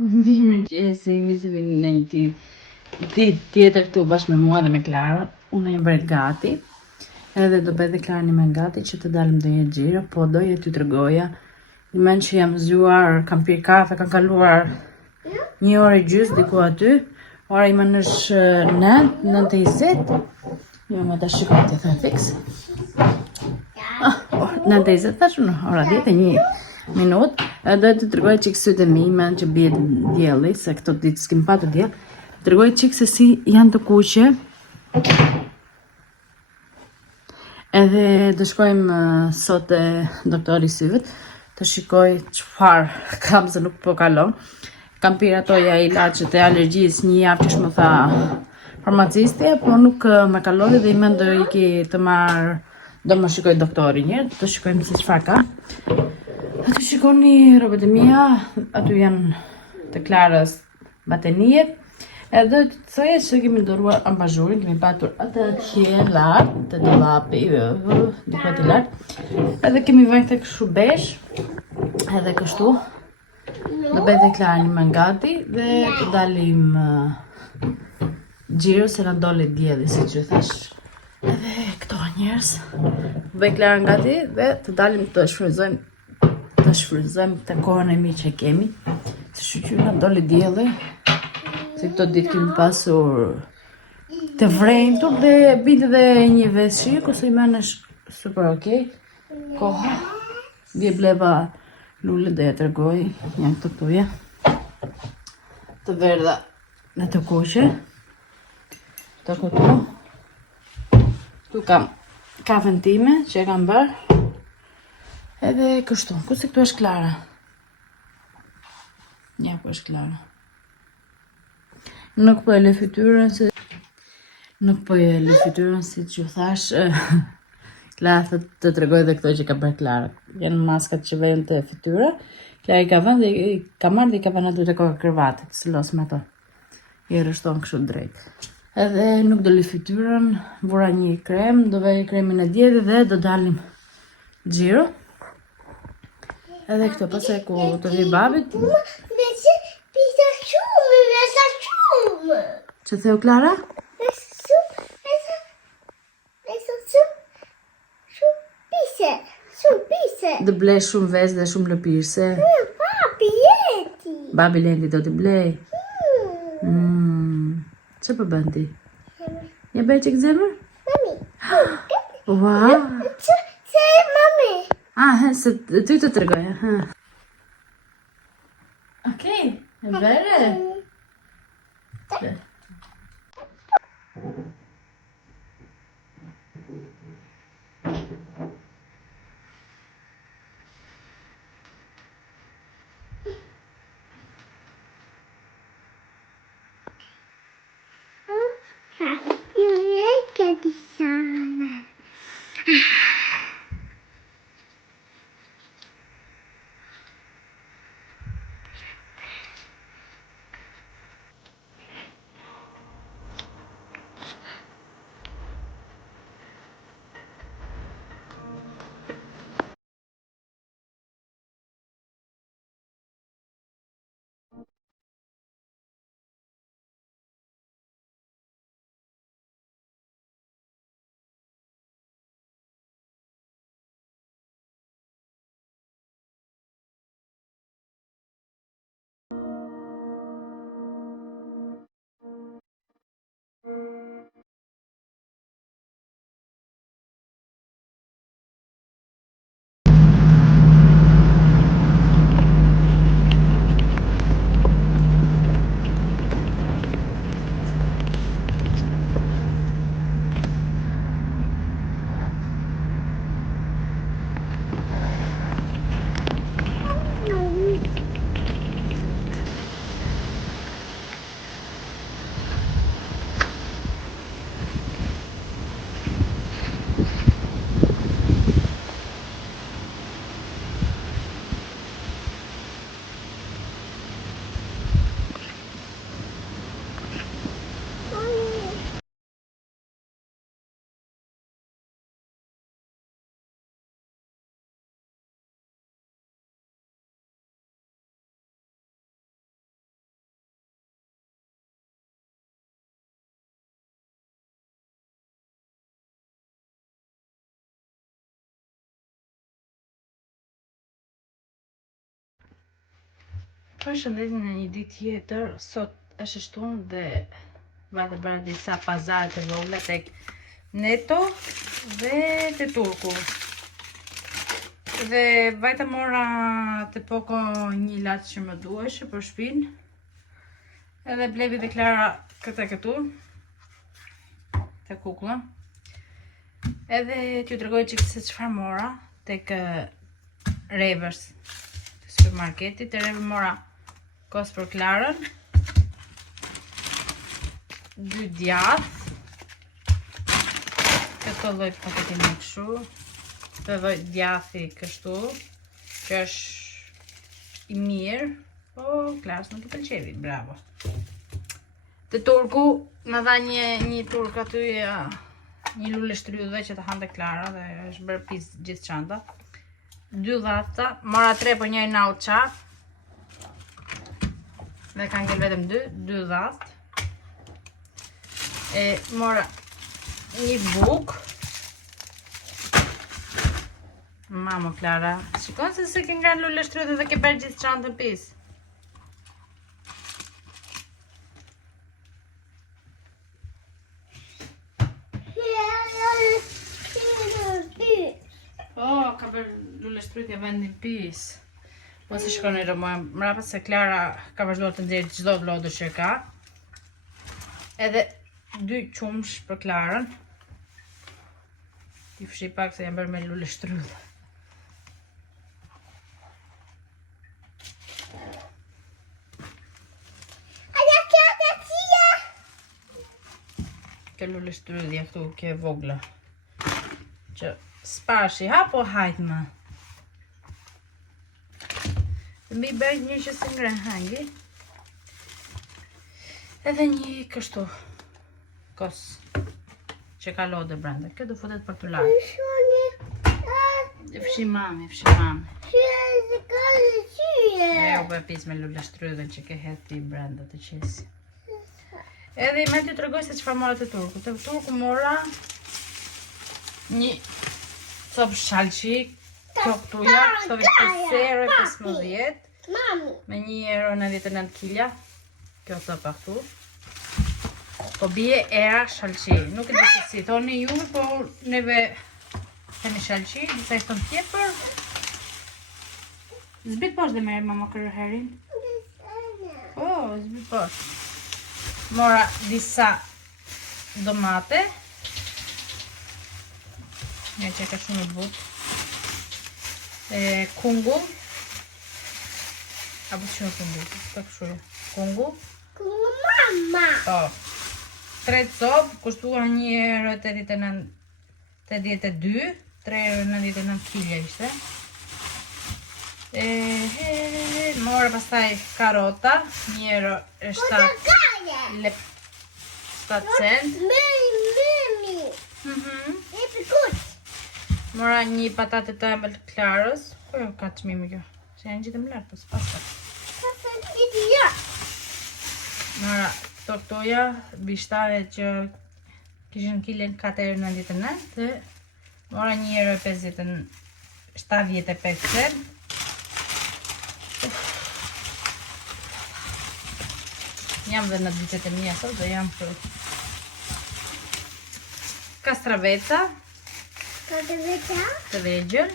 Mirëmëngjesi, mirë se vini në një ditë tjetër këtu bashkë me mua dhe me Klara. Unë jam bërë gati, edhe do bëj dhe Klara një me gati që të dalim dhe një gjiro, po doja t'ju tregoja. Në mend që jam zgjuar, kam pirë kafe, kam kaluar 1 orë e gjysmë diku aty. Ora ime është 9:20. Jo, më ta shikoj të them fiks. 9:20 tash, ora 10:01. Do të tregoj çik sytë e mi, men që bie dielli, se këto ditë s'kem patur diell. Tregoj çik se si janë të kuqe. Edhe do shkojmë sot te doktori i syve të shikoj çfarë kam, se nuk po kalon. Kam pirë ato ilaçet e alergjisë një javë që më tha farmacistja, po nuk më kaloi dhe i mendoj iki të marr, do më shikoj doktori një, të shikojmë se çfarë ka. Aty shikoni robët e mia, aty janë të Klarës batenijet. Edhe do të thoya që kemi ndërruar ambazhurin, kemi patur atë atje lart, te dollapi, diku aty lart. Edhe kemi vënë tek kështu besh, edhe kështu. Do bëj dhe Klara një mangati dhe të dalim xhiro se na doli dielli, siç ju thash. Edhe këto njerëz. Bëj Klara gati dhe të dalim të shfrytëzojmë të kohën e mi që kemi. Se shqyqyr na doli dielli. Se këto ditë kemi pasur të vrenjtur dhe binte dhe një veshi, kurse i menesh super okay. Koha. Bje bleva lule dhe ja tregoj, janë këto tuja. Të verdha dhe të kuqe. Të këtu. Tu kam kafen time që e kam bërë. Edhe kështu, kurse këtu është Klara. Ja, ku është Klara. Nuk po e lë fytyrën si që thash. Klara të tregoj dhe këto që ka bërë Klara. Janë maskat që vejnë të fytyra. Klara i ka vënë dhe i ka marrë dhe i ka vënë aty te koka krevatit, si los me ato. I rreshton kështu drejt. Edhe nuk do lë fytyrën, vura një krem, do vej kremin e diellit dhe do dalim xhiro. Edhe këto pastaj ku të vi babit. Që theu Klara? Dë blej shumë vezë dhe shumë lëpirëse. Babi Lendi do t'i blej. Që për bën ti? Ja bëj që këzemër? Wow. Se ty të tregoja. Okej, e vere. Përshëndetje në një ditë tjetër. Sot është shtunë dhe vajte bëra disa pazare të vogla tek Neto dhe te Turku. Dhe vajta mora të poko një ilaç që më duheshe për shpinë. Edhe Blevi dhe Klara këtu te kukulla. Edhe t'ju tregoj çik se çfarë mora tek Revers të supermarketit. Te Revers mora kos për Klarën, 2 djath, këtë lloj paketin më kështu, këtë lloj djathi kështu, që është i mirë, po Klarës nuk i pëlqevi, bravo. Te Turku më dha një turk aty, një lule shtrydhe që të hante Klara dhe është bërë pis gjithë çanta. 2 dhata, mora 3 për njëri nauça. Dhe ka ngel vetëm 2 dhath. Mora një buk. Mamo Klara, shikon se ke ngrënë lule shtrydhe dhe ke bërë gjithë çantën pis. Oh, ka bërë lule shtrydhe vendin pis. Po si shkon e mrapa se Klara ka vazhduar të nxjerrë çdo vlodër që ka. Edhe 2 qumsh për Klarën. I fshi pak se jam bërë me lule shtrydhe. Ke lule shtrydhja këtu, ke vogla. Që spashi, ha po hajt më. Mbi bërë një që së ngren hangi. Edhe një kështu kos që ka lodë brenda. Këtë do futet për të larë. Fshi mami. U bë pis me lule shtrydhen që ke heti brenda të qesi. Edhe me t'ju tregoj se çfarë mora te Turku. Te Turku mora një copë shalqi. Kjo këtuja, kështu vishte 5,15 me 1,99 kilja. Kjo të pa këtu. Po bie era shalqi. Nuk e di se si thoni ju, po neve themi shalqi, disa i thon tjepër. Zbrit poshtë dhe merë mama kërë herin. Oh, zbrit poshtë. Mora disa domate. Një që ka shumë i butë. Kungull. Apo shumë kungull. Të këshurë. Kungull. Mama. Po. 3 copë, kushtua €1,82. 3,99 kilja ishte. Mora pastaj karota. €1,07 cent. Mora një patate të embël të Klarës. Ko jo ka të shmimi kjo? Se janë gjithë më lartë, po s'pas të. Mora këtoja, bishtare që kishin kilin 4,99 dhe mora €1,75. Jam dhe në ditët e mija sot dhe jam për kastraveca. Të vegjël.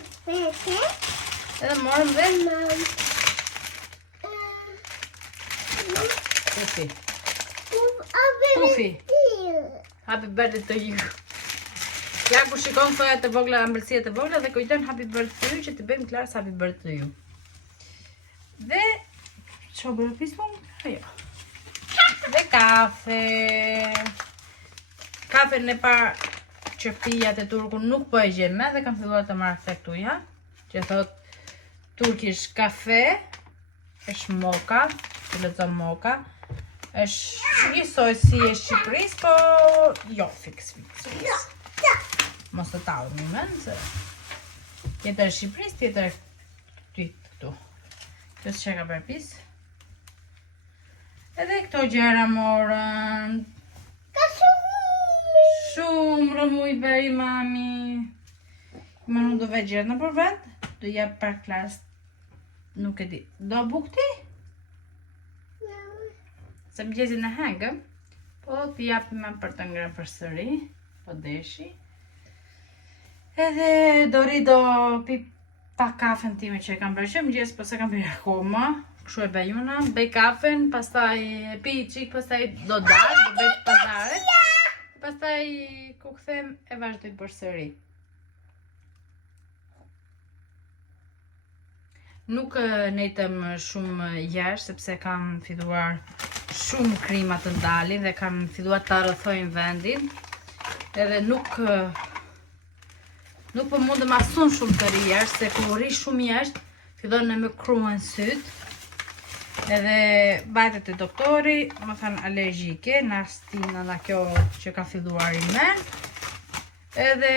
Edhe morëm dhe Pufi. Happy birthday to you. Ja ku shikon sojat të vogla, ëmbëlsijet të vogla dhe kujton happy birthday to you që të bëjmë Klarës happy birthday to you. Dhe ço bërë pismon? Jo. Dhe kafe. Kafe në parë që pija të Turku nuk po e gjem me dhe kam filluar të marrë këtë këtuja që thot turkish kafe, është moka, që lexon moka, është njësoj si e Shqipëris, po jo fix. Mos të tallë një men, se tjetër Shqipëris, tjetër këtu. Kjo s'që ka bërë pis. Edhe këto gjera morën. Shumë rëmuj beri mami. Më nuk do veç gjerë në për vend. Do jep për Klarës. Nuk e di. Do buk ti? se mëngjesin e hengëm, po t'i japim për të ngrënë përsëri, po deshi. Edhe Dori do pi pa kafen time që e kam bërë që mëngjes, po se kam bërë akoma. Kështu e bëj una, bëj kafen, pastaj e pi çik, pastaj do dal, do bëj pazaret. Pastaj ku kthem e vazhdoj përsëri. Nuk netëm shumë jashtë sepse kam filluar shumë krima të ndalin dhe kam filluar të rrethojnë vendin. Edhe nuk po mundem asun shumë të ri jashtë, se kur ri shumë jashtë, fillon e më kruen syt. Edhe bajtë te doktori, më thanë alergjike, në astina nga kjo që ka filluar i men. Edhe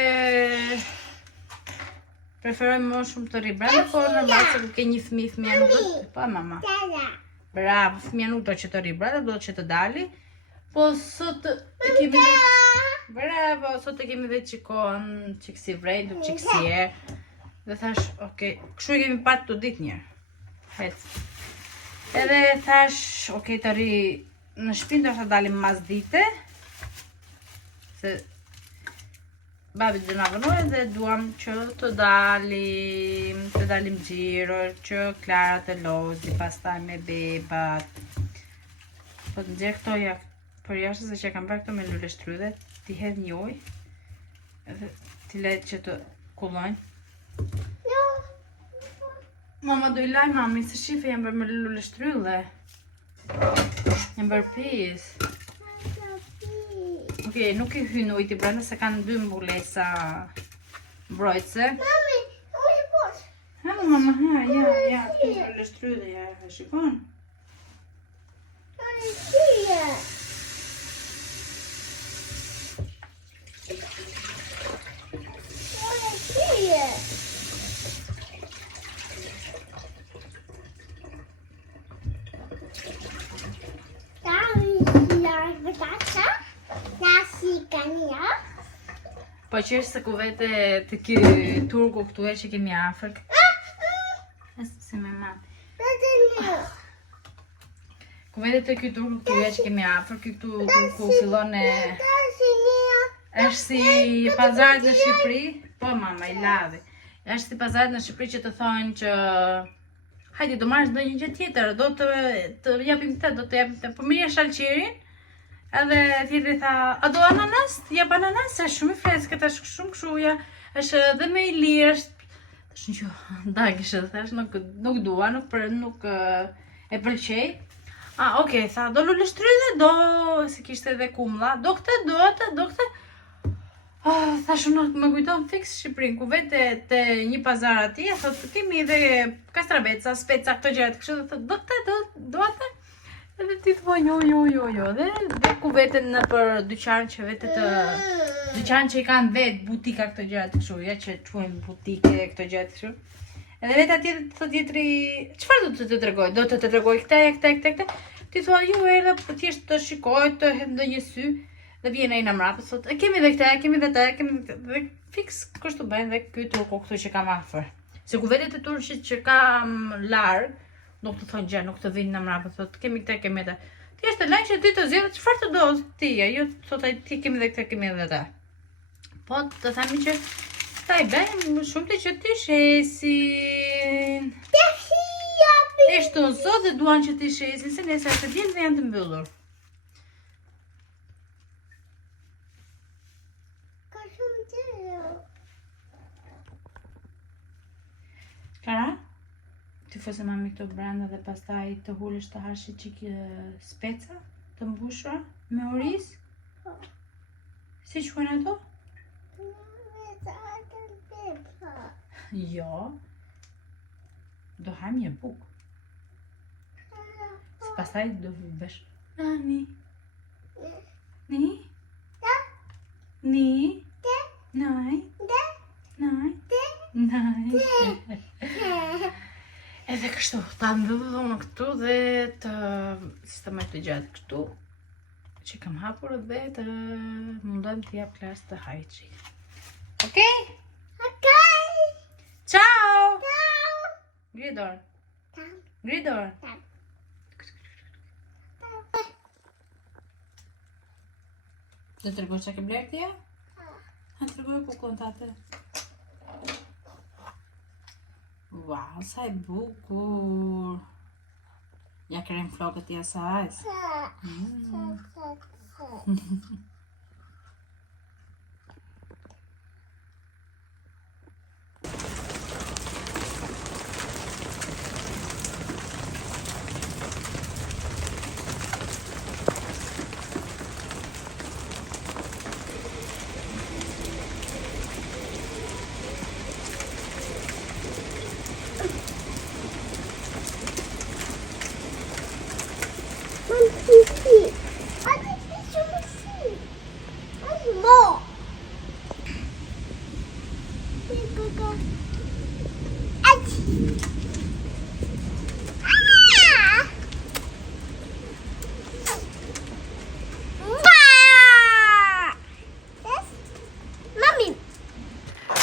preferoj më shumë të ri brenda, po normal se ku ke një fëmija nuk do të... Pa mama. Bravo, fëmija nuk do që të ri brenda, do që të dali. Po sot e kemi dhe... Bravo, sot e kemi dhe qikon, qik si vrejnë, qik si erë. Dhe thash, okej, kështu e kemi patë të ditë njërë. Hec. Edhe thash, okej, të ri në shpinë do të dalim mas dite. Se babi dhe nga vënojë dhe duam që të dalim gjiro, që Klara të lozi, pastaj me bebat. Po të nxerë këto ja, për jashtë se që kam bërë këto me lule shtrydhe, ti hedh një ujë, edhe ti letë që të kullojnë. Mama do i laj mami, se shife jam bërë me lule shtrydhe. Jam bërë pis. Okej, nuk i hynë ujtë i brenda se kanë 2 mbulesa mbrojtëse. Mami, ujë poshë. Ha, mama, ha, ja, të lule shtrydhe, ja, e shikon. Mami, tia. Mami, tia. Po që është se ku vete të ki turku këtu e që kemi afër. Se me matë. Ku vete të ki turku këtu e që kemi afër, këtu turku fillon e... është si pazaret në Shqipëri. Po mama, i ladhi. është si pazaret në Shqipëri që të thonë që hajde do marrësh ndonjë gjë tjetër, do të japim këtë, do të japim këtë. Po mirë shalqirin. Edhe tjetri tha, a do ananas? Jep ananas, është shumë i freskët, është shumë kështu, ja, është edhe me i lirë, është... Tash që dagish edhe thash, nuk dua, nuk e pëlqej. Okej, tha, do lule shtrydhe, do, se kishte edhe kumlla, do këtë. Thash unë më kujton fiks Shqipërinë, ku vete te një pazar atje, thotë kemi edhe kastraveca, speca, këto gjëra të kështu, thotë do këtë, do atë. Edhe ti thua jo, dhe ku vete në për dyqan që vete të... Dyqan që i kanë vetë butika këto gjëra të kështu, ja që quajnë butike këto gjëra të kështu. Edhe vetë atje të tjetri, çfarë do të tregoj? Do të tregoj këtë. Ti thua jo, erdha thjesht të shikoj, të hedh ndonjë sy. Dhe vjen ai në mbrapa, thotë, kemi dhe këtë, kemi dhe dhe fiks kështu bëjnë dhe ky turku këtu që kam afër. Se ku vete të turqit që kam larg, nuk të thonë gjë, nuk të vinë në mbrapa, thotë, kemi këtë, kemi dhe. Ti është të lajnë që ti të zjedhë, çfarë të do ti, jo, thotë, ti kemi dhe këtë, kemi dhe të. Po, të themi që ta i bëjmë shumë të që ti shesin. Eshtu në sot dhe duan që ti shesin, se nesër të djenë dhe janë të mbyllur. Klara, ti fose mami këto brenda dhe pastaj të hulesh të hashi qik speca të mbushura me oriz? Si quhen ato? Jo. Do hajm një buk. Se pastaj do bësh nani. Ni? Ni? Naj? Naj? Naj? Edhe kështu, ta mbyllu këtu dhe të sistemoj të gjatë këtu që kam hapur dhe të mundojmë të jap Klarës të hajqi. Okej? Okej. Ciao! Ciao. Ngri dorë. Ngri dorë. Do të rregoj çka ke bler ti? Ha të rregoj kukon tate. Wow, sa e bukur. Ja krem flokët i asaj.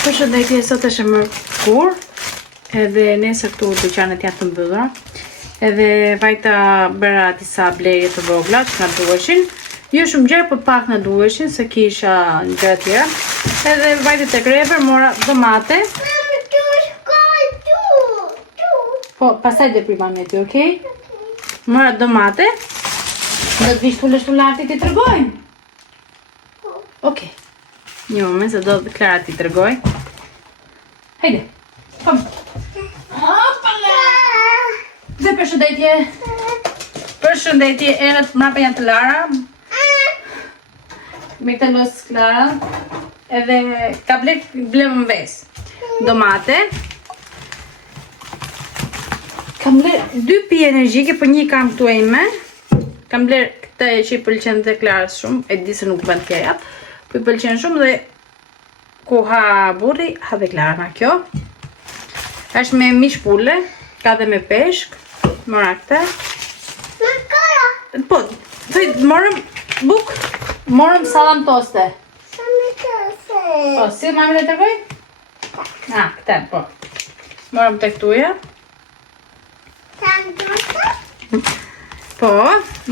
Përshëndetje, sot është e mërkur, edhe nesër këtu dyqanet janë të mbyllura. Edhe vajta bëra disa blerje të vogla që na duheshin. Jo shumë gjë, por pak na duheshin se kisha gjëra tjera. Edhe vajtet e grever mora domate. Po, pastaj do priva me ty, okay? Mora domate. Do të vish pulesh larti ti tregojnë. Okay. Një moment se do të Klara ti tregoj. Hajde. Kom. Hopala. Dhe përshëndetje. Përshëndetje, erët mrapa janë të Lara. Me këtë los Klara. Edhe ka blem në ves. Domate. Kam bler 2 pi energjike, për një kam këtu e ime. Kam bler këtë që i pëlqen të Klarës shumë, e di se nuk bën t'ja jap. Po i pëlqen shumë dhe ku ha burri, ha dhe Klara nga kjo. Është me mish pule, ka dhe me peshk. Mora këtë. Po, morëm buk, morëm salam toste. Po, si mami dhe të tregoj? Këte, po. Morëm të këtuja. Po,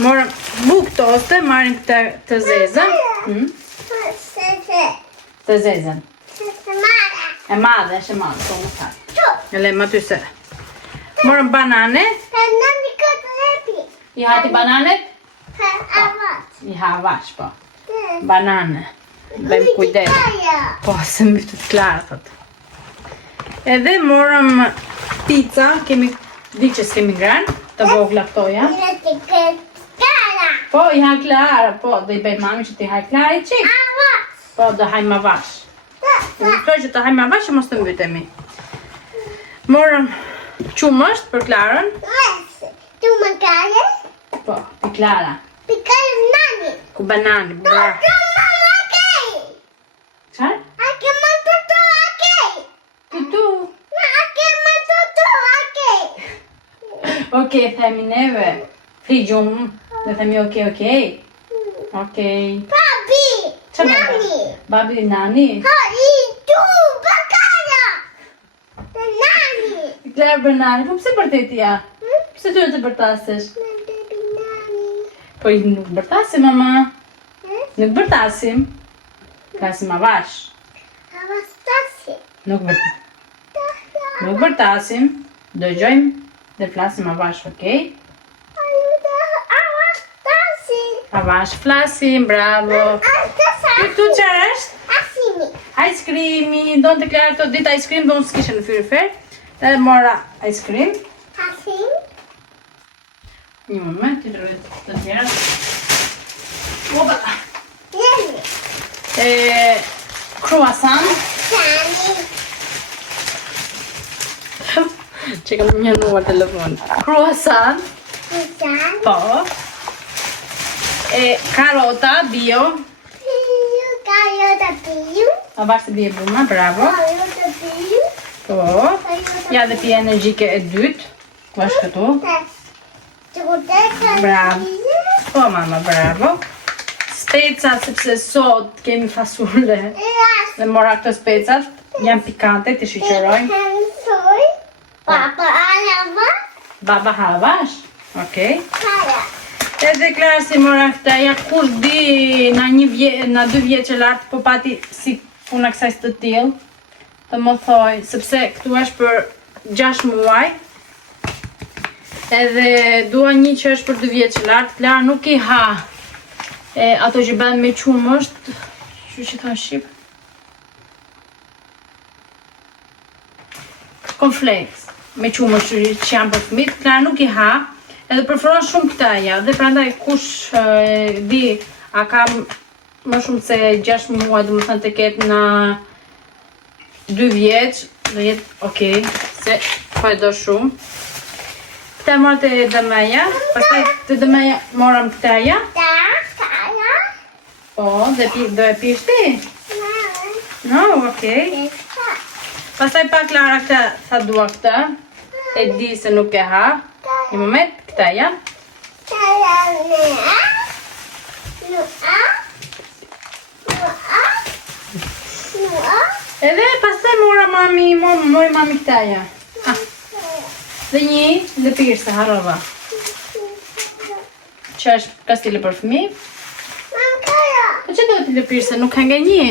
morëm buk toste, marrim këtë të zezën. Të zezën. E madhe, është e madhe, po më thaj. E lem aty se. Morëm banane. I hati bananet? I ha avash, po. Banane. Bëjmë kujdes. Po, se mbytët Klara, thot. Edhe morëm pizza, di që s'kemi ngranë, të vogla këtoja. Po, i ha Klara, po, do i bëj mami që ti ha Klara i qik. Po, do hajmë avash. Në këtoj që të hajmë avash që mos të mbytemi. Morëm qumësht për Klarën. Po, pi Klara. Ku banani, bra. Qar? Këtu. Okej, themi neve. Fri gjumë. Dhe themi okej. Okej. Qa babi? Babi dhe nani? Klara për nani, po pëse bërteti ja? Pëse të të bërtasesh? Po i nuk bërtasim, mama. Nuk bërtasim. Klasim avash. Nuk bërtasim. Dëgjojmë dhe flasim avash, okej? Avash flasim, bravo. Këtu qërë është? Ice creami, do të Klara të ditë ice cream, do unë s'kishe në fyrifer. Dhe mora ice cream. Një moment, të drojt të tjera. Opa! Croissant. Që kam një nuar telefon. Croissant. Po. Karota, bio. A bashkë të bie bruma, bravo. Po. Ja dhe pje energjike e dytë. Ku është këtu? Bravo. Po, mama, bravo. Speca, sepse sot kemi fasule. Dhe mora këto specat. Janë pikante, të shiqërojnë. Baba havash? Okej. Edhe Klara si mora këta, ja kur di na 2 vjeç e lartë, po pati si puna kësaj së të tillë, të më thoj, sepse këtu është për 6 muaj, edhe dua një që është për 2 vjeç e lartë, Klara nuk i ha ato që bën me qumësht, që thonë shqip? Cornflakes, me qumësht që janë për fëmijët, Klara nuk i ha, edhe preferon shumë këtaja, dhe prandaj kush di, a kam më shumë se 6 muaj, dhe më thënë të ketë në 2 vjeç, dhe jetë okej, se po e do shumë. Këta mora të dëmeja, pastaj të dëmeja moram këtaja. Po, do e pish ti? No, okej. Pastaj pa Klara këta, tha dua këta, e di se nuk e ha. Një moment, këta janë. Edhe pastaj mora mami këta janë. Dhe një lëpirë harrova. Që është kastile për fëmijë. Po që do t'i lëpirë se nuk henge një?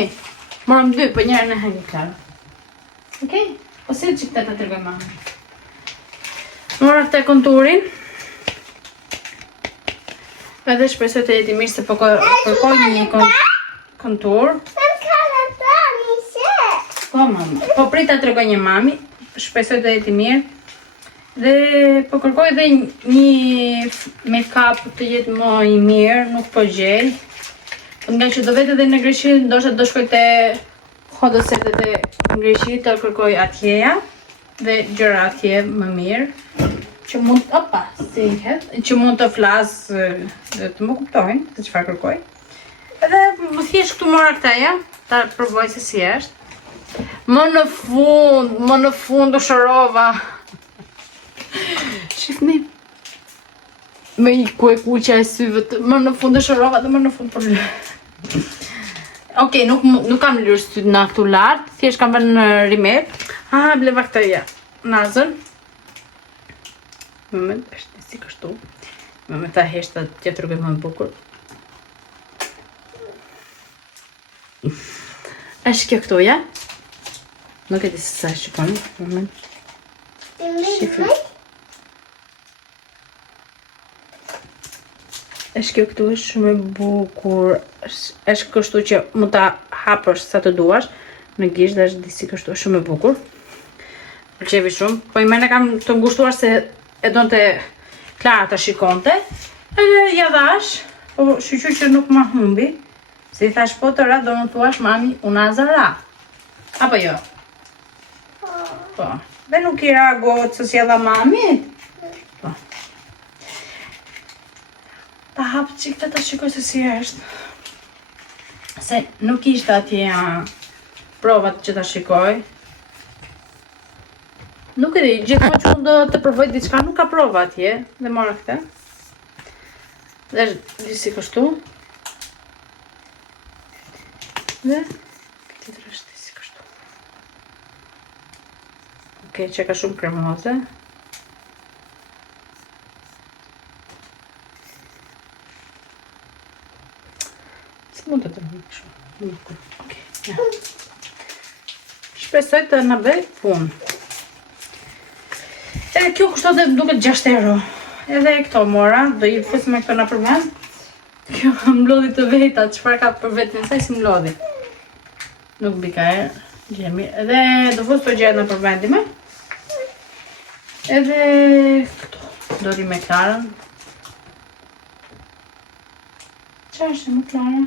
Moram 2, po njërën e henge Klara. Okej? Po si që këta të tërgoj mami. Mora këta konturin. Edhe shpresoj të jeti mirë se përkoj një kontur. Po mami. Po prita të tregoj një mami. Shpresoj të jeti mirë. Dhe po kërkoj dhe një make-up të jetë më i mirë, nuk po gjej. Nga që do vetë edhe në Greqi, ndoshta do shkoj te hodosetet e Greqi të kërkoj atjeja dhe gjëra atje më mirë. Që mund që mund të flas dhe të më kuptojnë se çfarë kërkoj. Edhe më thjesht këtu mora këtaja, ta provoj se si është. Më në fund u shërova. Shifni. Me i kueqja e syve, më në fund u shërova dhe më në fund për lë. Okej, nuk kam lyrë syt na këtu lart, thjesht kam vënë rimet. Bleva këtaja. Nazën. Moment, është si kështu. Moment ta heshta tjetër që më bukur. Është kjo këtu, ja? Nuk e di se sa shikoni. Moment. Shifë. Është kjo këtu, është shumë e bukur. Është kështu që mund ta hapësh sa të duash. Në gishtë dhe është disi kështu, shumë e bukur. Pëlqevi shumë. Po i mene kam të ngushtuar se e donte Klara të shikonte. Edhe ja dhash, po shqyqy që nuk ma humbi. Se i thash po të ra, do më thuash mami unaza ra. Apo jo? Po. Dhe nuk i ra gotë se si edha mami? Po. Ta hapë qikë të shikoj se si është. Se nuk ishte atje provat që ta shikoj. Nuk e di, gjithmonë që unë do të provoj diçka, nuk ka prova atje. Dhe mora këte. Dhe është disi kështu. Dhe këtë të është disi kështu. Okej, që ka shumë kremoze. Si mund të tërmik shumë. Okej, ja. Shpresoj të në bëj punë. Edhe kjo kushtot dhe duket 6 euro. Edhe këto mora, do i fusë me këto në përmen. Kjo mlodhi të veta, çfarë ka për vetë në saj si mlodhi. Nuk bika e, gjemi. Edhe do fusë të gjerë në përvendime. Edhe këto, do ri me Klarën. Qa është më Klara?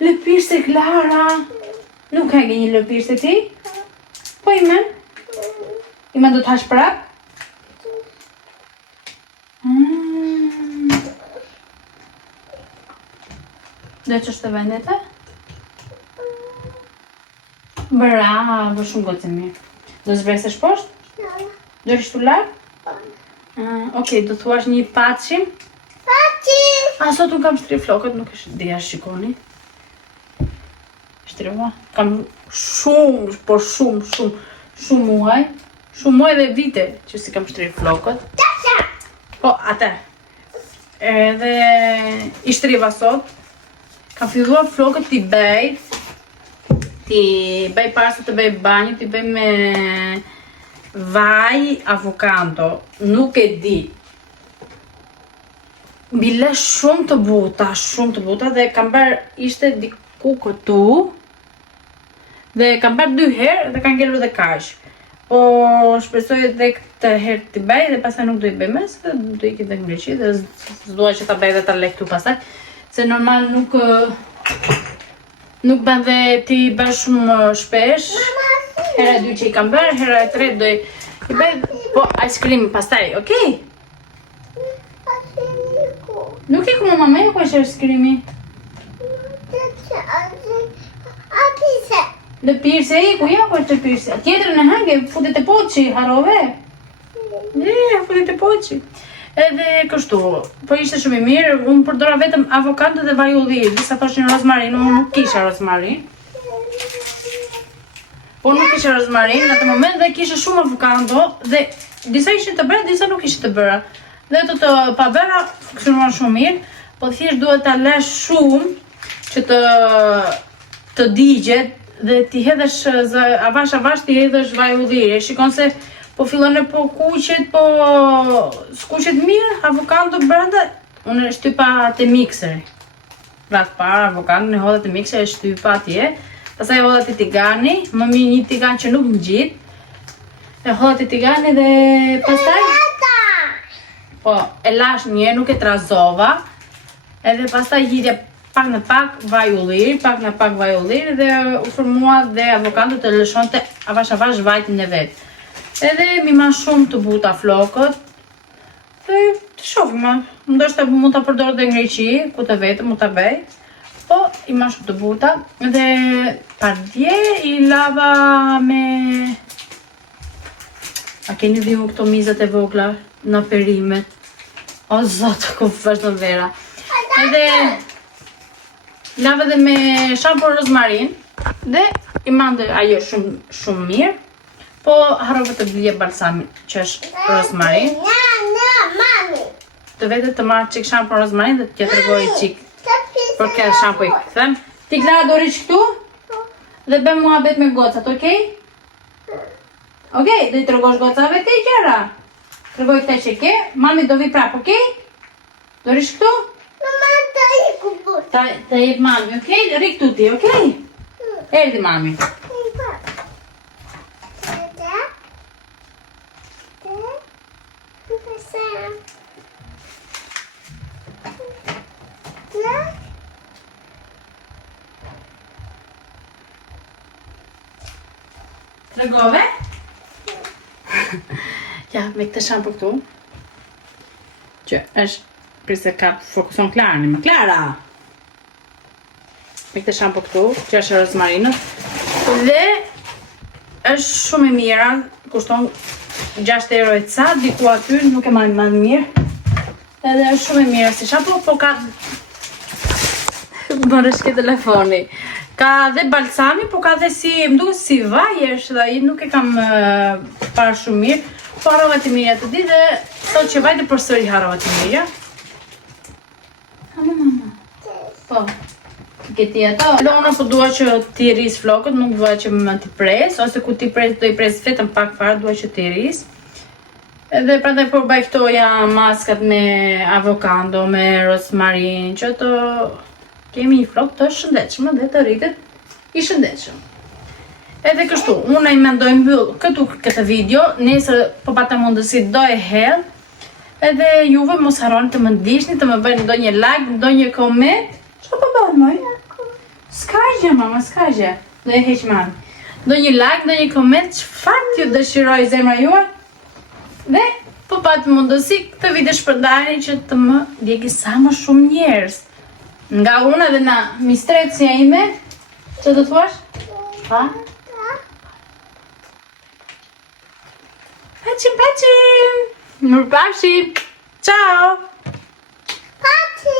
Lëpirë Klara. Nuk ka një lëpirë se ti? Po i men? I me do të hash prap? Dhe që është të vendet e? Bravo, shumë gotë se mirë. Do zbresesh poshtë? Do rishtu lartë? Okej, do thuash një pacim? Pacim! Sot unë kam shtri flokët, nuk është dhja shikoni. Shtriva. Kam shumë, por shumë muaj. Shumë muaj dhe vite që si kam shtrirë flokët. Po, atë. edhe i shtriva sot. Ka filluar flokët t'i bëj parë se të bëj banjë, t'i bëj me vaj avokado. Nuk e di. Bile shumë të buta dhe kam bërë ishte diku këtu. Dhe kam bërë 2 herë dhe kam ngelur dhe kaq. Po shpresoj edhe këtë herë t'i bëj dhe pastaj nuk do i bëj më, se do i këtë në Greqi dhe s'dua që ta bëj dhe ta lej këtu pastaj, se normal nuk bën dhe ti bën shumë shpesh. Hera e 2 që i kam bërë, hera e 3 do i bëj po ice cream pastaj, okay? Nuk i ku mama, ju ku është ice creami? Dhe pirse i ku, ja ku është të pirse. Tjetër në hange, futet e poqi, harove. Futet e poqi. Edhe kështu, po ishte shumë i mirë, unë përdora vetëm avokado dhe vaj ulliri, disa thoshin rozmarin, unë nuk kisha rozmarin. Në atë moment dhe kisha shumë avokado dhe disa ishin të bëra, disa nuk ishin të bëra. Dhe të pa bëra funksionuan shumë mirë, po thjesht duhet ta lësh shumë që të digjet dhe ti hedhësh avash ti hedhësh vaj ulliri. Shikon se po fillon e po kuqet, po s'kuqet mirë avokado brenda. Unë e shtypa te mikseri. Rat para avokado në hodha te mikseri, e shtypa atje. Pastaj hodha te tigani, më mirë një tigan që nuk ngjit. E hodha te tigani dhe pastaj po e lash një, nuk e trazova. Edhe pastaj gjitja pak në pak vaj ulliri dhe u formua dhe avokado të lëshonte avash vajtin e vet. Edhe mi ma shumë të buta flokët. Dhe të shohim, ndoshta mund ta përdor edhe në Greqi, ku të vetëm mund ta bëj. Po i ma shumë të buta dhe pardje i lava me a keni viu këto mizat e vogla në perimet. O zot, ku vazhdon vera. Edhe lava dhe me shampo rozmarin dhe i mande ajo shumë mirë. Po harrova të blije balsamin që është rozmarin. Të vetë të marrë qik shampo rozmarin dhe t'ja tregoj qik për këtë shampo i them. Ti Klara do rish këtu dhe bëjmë muhabet me gocat, okej? Okej, do i tregosh gocave ti Qera? Tregoj këtë që ke, mami do vi prap, okej? Do rish këtu? Ta jep mami, okej? Ri këtu ti, okej? Erdhi mami. Tregove? Ja, me këtë shampo këtu që është prisë ka fokuson Klara në më Klara! Me këtë shampo këtu që është rozmarinës dhe është shumë e mira, kushton 6 euro e ca, diku aty nuk e marrë më mirë edhe është shumë e mira si shampo, po ka më rëshke telefoni. Ka dhe balsami, po ka dhe si, më duke si vaj është dhe i nuk e kam parë shumë mirë, po harrova të mirja të di dhe sot që vajtë për sëri harrova të mirja. Mama. Po, këti ato. Lona po dua që ti rris flokët, nuk dua që më t'i pres, ose ku t'i pres, do i pres vetëm pak farë, dua që ti rris. Edhe prandaj po bëj këto maskat me avokado, me rozmarin, që të kemi një flok të shëndetshëm dhe të rritet i shëndetshëm. Edhe kështu, unë i mendoj mbyll këtu këtë video, nesër po pata mundësi do e hedh. Edhe juve mos harroni të më ndiqni, të më bëni ndonjë like, ndonjë koment. Çfarë po bën moj? S'ka gjë mama, s'ka gjë. Do e heq mami. Ndonjë like, ndonjë koment, çfarë ju dëshiroj zemra juaj. Dhe po patë mundësi këtë video shpërndani që të më ndjeki sa më shumë njerëz. Nga unë edhe na mistrecja ime, që të thuash? Pa? Pachim! Mirëpafshim! Ciao! Pachi!